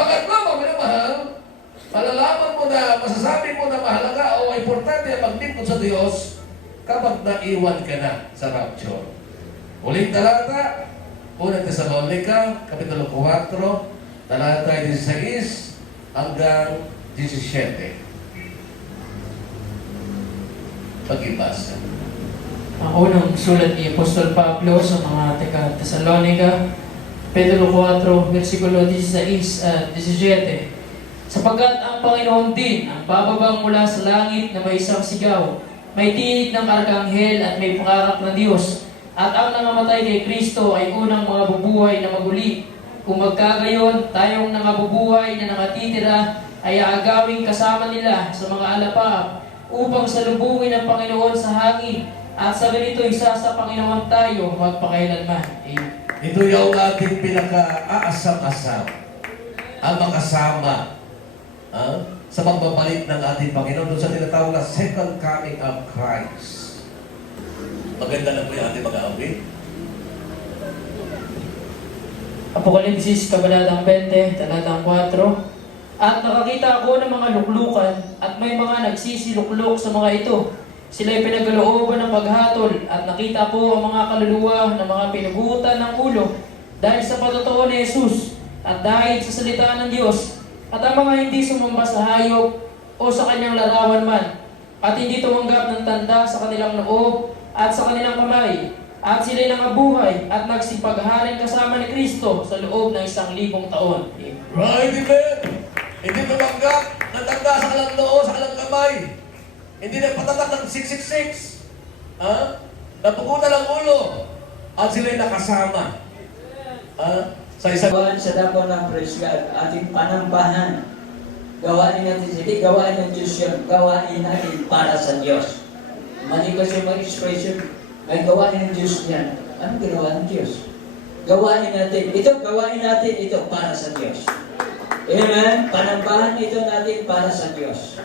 Pangatlo, mga minamahal, malalaman mo na, masasabi mo na mahalaga o importante ang maglingkod sa Diyos kapag naiwan ka na sa rapture. Uling talata, Unang Tesalonica, Kapitulo 4, talata 16 hanggang 17. Pag-ibasa. Ang unang sulat ni Apostol Pablo sa mga taga-Tesalonica, Kapitulo 4, versikulo 16 at 17. Sapagkat ang Panginoon din ang bababang mula sa langit na may isang sigaw, may tinig ng arkanghel at may pangarap ng Diyos. At ang nangamatay kay Kristo ay unang mga bubuhay na maguli. Kung magkagayon, tayong nangabubuhay na nakatitira ay aagawing kasama nila sa mga alapaap upang salubungin ang Panginoon sa hangin. At sa ganito, isa sa Panginoon tayo magpakailanman. Amen. Ito yung ating pinaka-aasam-asam. Ang makasama sa pagbabalik ng ating Panginoon doon sa tinatawag na second coming of Christ. Maganda na po yung ating mag-aawit. Apokalipsis, Kabanatang 20, Talatang 4. At nakakita ako ng mga luklukan at may mga nagsisiluklok sa mga ito. Sila'y pinagkalooban ng paghatol at nakita ko ang mga kaluluwa ng mga pinugutan ng ulo dahil sa patotoo ni Jesus at dahil sa salita ng Diyos at ang mga hindi sumamba sa hayop o sa kanyang larawan man at hindi tumanggap ng tanda sa kanilang noo at sa kanilang kamay at sila'y nangabuhay at nagsipaghalin kasama ni Kristo sa loob ng 1,000 taon. Right, amen. Hindi tumanggap ng tanda sa kalang noo, sa kalang kamay. Hindi nagpatatak ng 666. Napukutan ang ulo. At sila'y nakasama. Sa isang... Gawain sa dako ng praise God, ating panambahan. Gawain natin, hindi gawain ng Diyos yun. Gawain natin para sa Diyos. Mali kasi mag-express yun. Ay gawain ng Diyos yan. Anong ginawa ng Diyos? Gawain natin. Gawain natin ito para sa Diyos. Amen? Panambahan ito natin para sa Diyos.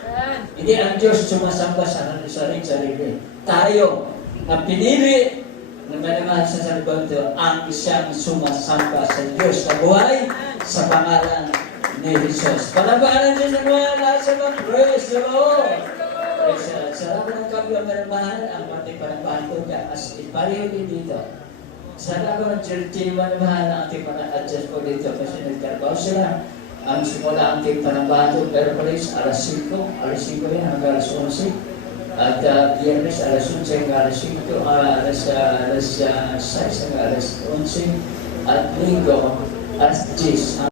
Hindi ang Diyos sumasamba sa sarili. Tayo, na pinili na manamahal sa sarili ito, ang siyang sumasamba sa Diyos na buhay sa pangalan ni Jesus. Panambahan din sa mga nasa mga praise the Lord. Praise the Lord. Sa lahat ng kapwa panambahan, ang ating panambahan ko dyan, as ipareho din dito. Sa lahat ng church panambahan, ang ating panambahan ko dito kasi nagkarbaw sila. Ang simula ang ating panambahan ko, pero palis, alas 5 yan, hanggang alas 11. At Biyernes, alas 11 hanggang alas 5, alas 6 hanggang alas 11. At Linggo, alas 10.